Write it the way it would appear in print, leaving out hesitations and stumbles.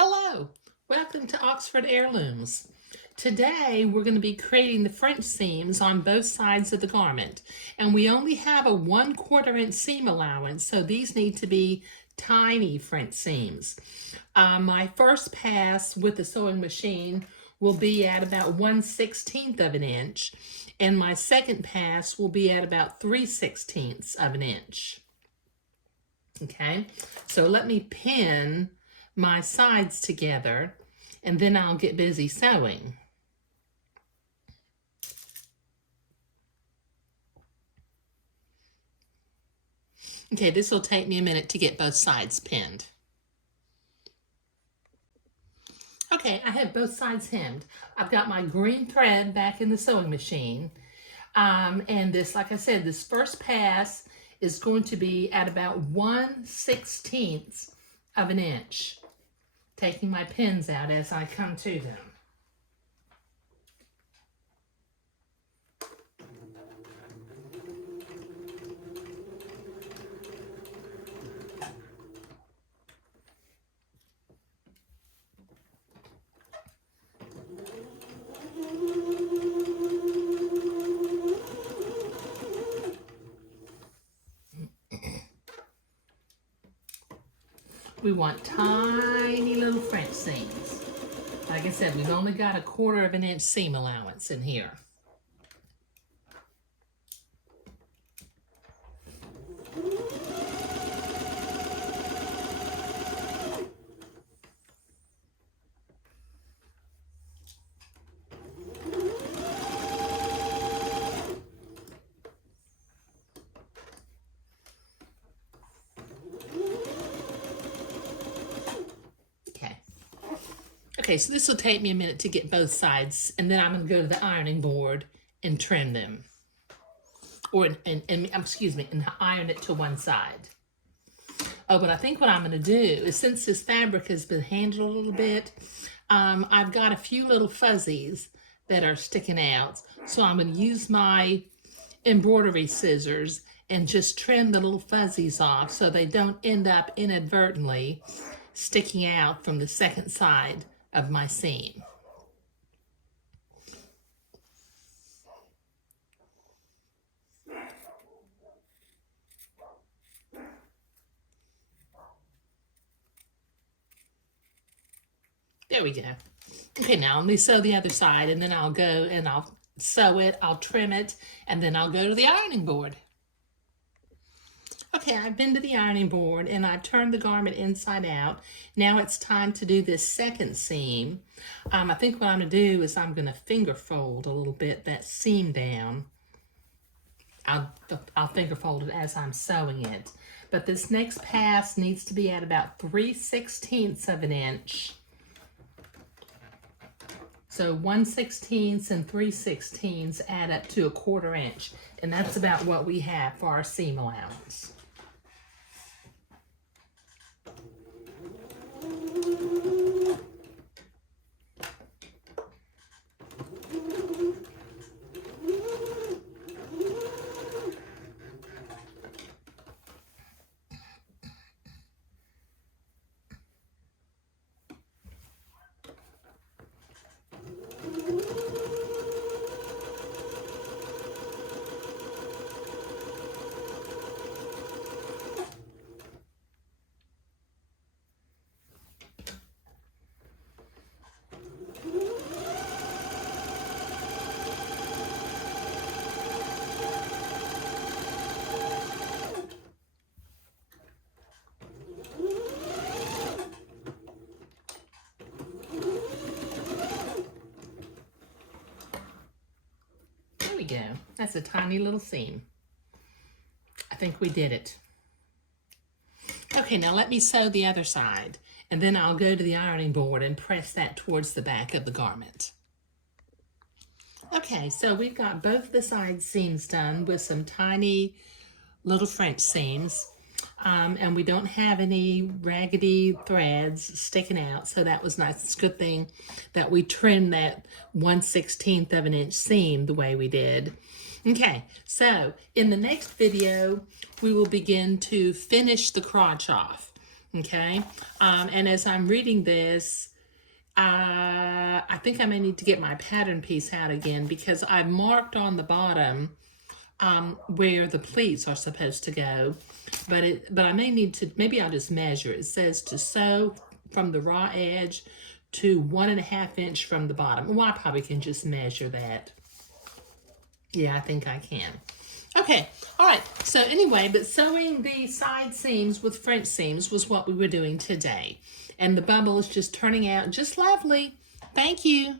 Hello, welcome to Oxford Heirlooms. Today we're going to be creating the French seams on both sides of the garment, and we only have a 1/4 inch seam allowance, so these need to be tiny French seams. My first pass with the sewing machine will be at about 1/16 of an inch, and my second pass will be at about 3/16 of an inch. Okay, so let me pin my sides together and then I'll get busy sewing. Okay, this will take me a minute to get both sides pinned. Okay, I have both sides hemmed. I've got my green thread back in the sewing machine. And this, like I said, this first pass is going to be at about 1/16 of an inch. Taking my pins out as I come to them. We want tiny little French seams. Like I said, we've only got a 1/4 of an inch seam allowance in here. Okay, so this will take me a minute to get both sides, and then I'm going to go to the ironing board and trim them. And iron it to one side. Oh, but I think what I'm going to do is, since this fabric has been handled a little bit, I've got a few little fuzzies that are sticking out. So I'm going to use my embroidery scissors and just trim the little fuzzies off so they don't end up inadvertently sticking out from the second side of my seam. There we go. Okay, now let me sew the other side, and then I'll go and I'll sew it, I'll trim it, and then I'll go to the ironing board. Okay, I've been to the ironing board and I've turned the garment inside out. Now it's time to do this second seam. I think what I'm going to do is I'm going to finger fold a little bit that seam down. I'll finger fold it as I'm sewing it. But this next pass needs to be at about 3/16 of an inch. So 1/16 and 3/16 add up to a 1/4 inch. And that's about what we have for our seam allowance. Go. That's a tiny little seam. I think we did it. Okay, now let me sew the other side, and then I'll go to the ironing board and press that towards the back of the garment. Okay, so we've got both the side seams done with some tiny little French seams. And we don't have any raggedy threads sticking out, so that was nice. It's a good thing that we trimmed that 1/16 of an inch seam the way we did. Okay, so in the next video, we will begin to finish the crotch off. Okay, and as I'm reading this, I think I may need to get my pattern piece out again because I've marked on the bottom where the pleats are supposed to go, but I may need to, maybe I'll just measure. It says to sew from the raw edge to 1.5 inch from the bottom. Well, I probably can just measure that. Yeah, I think I can. Okay, all right, so anyway, but sewing the side seams with French seams was what we were doing today. And the bubble is just turning out just lovely. Thank you.